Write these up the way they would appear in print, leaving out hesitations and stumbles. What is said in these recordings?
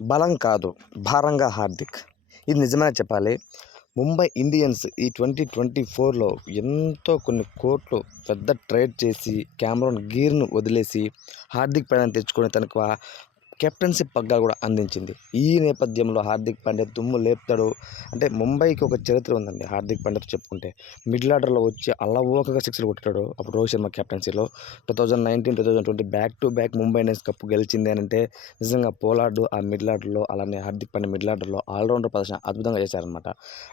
బలం కాదు, భారంగా హార్దిక్. ఇది నిజమనే చెప్పాలి. ముంబై ఇండియన్స్ ఈ 2024లో ఎంతో కొన్ని కోట్లు పెద్ద ట్రేడ్ చేసి క్యామరాన్ గ్రీన్‌ను వదిలేసి హార్దిక్ పాండ్యాని తెచ్చుకొని తనకు కెప్టెన్సీ పగ్గాలు కూడా అందించింది. ఈ నేపథ్యంలో హార్దిక్ పాండ్యా దుమ్ము లేపుతాడు. అంటే ముంబైకి ఒక చరిత్ర ఉందండి హార్దిక్ పాండ్యాతో చెప్పుకుంటే. మిడిల్ ఆర్డర్‌లో వచ్చి అలవోకగా సిక్స్‌లు కొట్టాడు అప్పుడు రోహిత్ శర్మ కెప్టెన్సీలో. 2019, 2020 back to back Mumbai Indians cup గెలిచింది అనంటే నిజంగా పోలార్డ్ ఆ మిడిల్ ఆర్డర్‌లో, అలానే హార్దిక్ పాండ్యా మిడిల్ ఆర్డర్‌లో ఆల్రౌండర్ ప్రదర్శన అద్భుతంగా చేశారనమాట.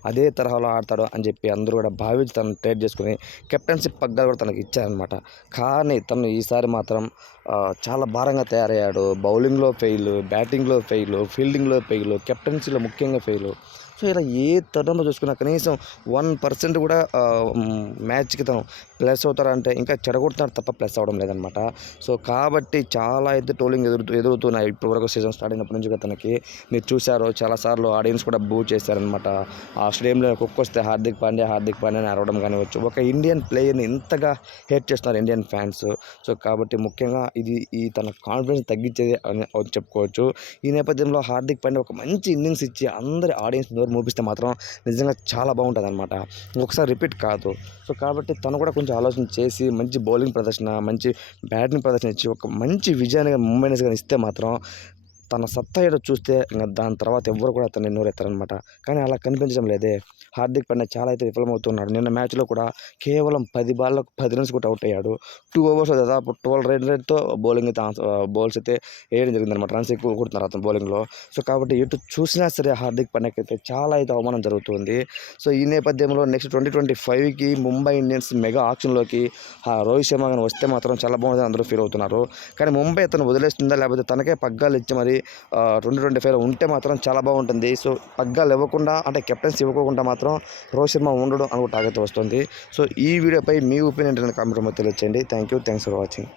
అదే తరహాలో ఆడతాడు అని చెప్పి అందరూ కూడా భావించి తనను ట్రేడ్ చేసుకొని కెప్టెన్సీ పగ్గాలు కూడా తనకి ఇచ్చారనమాట. కానీ తను ఈసారి మాత్రం చాలా భారంగా తయారయ్యాడు. బౌలింగ్‌లో ఫెయిలు, బ్యాటింగ్‌లో ఫెయిలు, ఫీల్డింగ్‌లో ఫెయిలు, కెప్టెన్సీలో ముఖ్యంగా ఫెయిలు. సో, ఇలా ఏ తరుణంలో చూసుకున్నా కనీసం 1% కూడా మ్యాచ్‌కి తను ప్లస్ అవుతారంటే ఇంకా చెడగొడుతున్నారు తప్ప ప్లస్ అవ్వడం లేదనమాట. సో, కాబట్టి చాలా అయితే ట్రోలింగ్ ఎదురుతున్నాయి ఇప్పటివరకు సీజన్ స్టార్ట్ అయినప్పటి నుంచి కూడా తనకి. మీరు చూసారో చాలాసార్లు ఆడియన్స్ కూడా బూ చేశారనమాట. ఆ స్టేడియంలో కుక్కొస్తే హార్దిక్ పాండ్యా అని అరవడం కానివ్వచ్చు. ఒక ఇండియన్ ప్లేయర్‌ని ఇంతగా హేట్ చేస్తున్నారు ఇండియన్ ఫ్యాన్స్. సో, కాబట్టి ముఖ్యంగా ఇది తన కాన్ఫిడెన్స్ తగ్గించేది అని చెప్పుకోవచ్చు. ఈ నేపథ్యంలో హార్దిక్ పాండ్యా ఒక మంచి ఇన్నింగ్స్ ఇచ్చి అందరి ఆడియన్స్ నోరు మూపిస్తే మాత్రం నిజంగా చాలా బాగుంటుందన్నమాట. ఒకసారి రిపీట్ కాదు. సో, కాబట్టి తను కూడా కొంచెం ఆలోచన చేసి మంచి బౌలింగ్ ప్రదర్శన, మంచి బ్యాటింగ్ ప్రదర్శన ఇచ్చి ఒక మంచి విజయాన్ని ముంబై ఇండియన్స్ గాని ఇస్తే మాత్రం తన సత్తా ఏదో చూస్తే దాని తర్వాత ఎవ్వరు కూడా అతన్ని నోరెత్తారనమాట. కానీ అలా కనిపించడం లేదే. హార్దిక్ పాండ్యా చాలా అయితే విఫలమవుతున్నాడు. నిన్న మ్యాచ్‌లో కూడా కేవలం 10 బాల్లకు 10 రన్స్ కొట్టి అవుట్ అయ్యాడు. 2 ఓవర్స్‌లో దాదాపు 12 రన్ రేట్‌తో బౌలింగ్ అయితే బౌల్స్ అయితే వేయడం జరిగిందనమాట. రన్స్ ఎక్కువ కొడుతున్నారు అతను బౌలింగ్‌లో. సో, కాబట్టి ఎటు చూసినా సరే హార్దిక్ పాండ్యాకి అయితే చాలా అయితే అవమానం జరుగుతుంది. సో, ఈ నేపథ్యంలో నెక్స్ట్ 2025కి ముంబై ఇండియన్స్ మెగా ఆక్షన్‌లోకి రోహిత్ శర్మ గాని వస్తే మాత్రం చాలా బాగుంటుందని అందరూ ఫీల్ అవుతున్నారు. కానీ ముంబై అతను వదిలేస్తుందా లేకపోతే తనకే పగ్గాలు ఇచ్చి మరి 2025లో ఉంటే మాత్రం చాలా బాగుంటుంది. సో, పగ్గాలు ఇవ్వకుండా అంటే కెప్టెన్సీ ఇవ్వకుండా మాత్రం రోహిత్ శర్మ ఉండడు అని ఒక టాక్ అయితే వస్తుంది. సో, ఈ వీడియోపై మీ ఒపీనియన్ ఏంటని కామెంట్ రూపంలో తెలియజేయండి. Thanks for watching.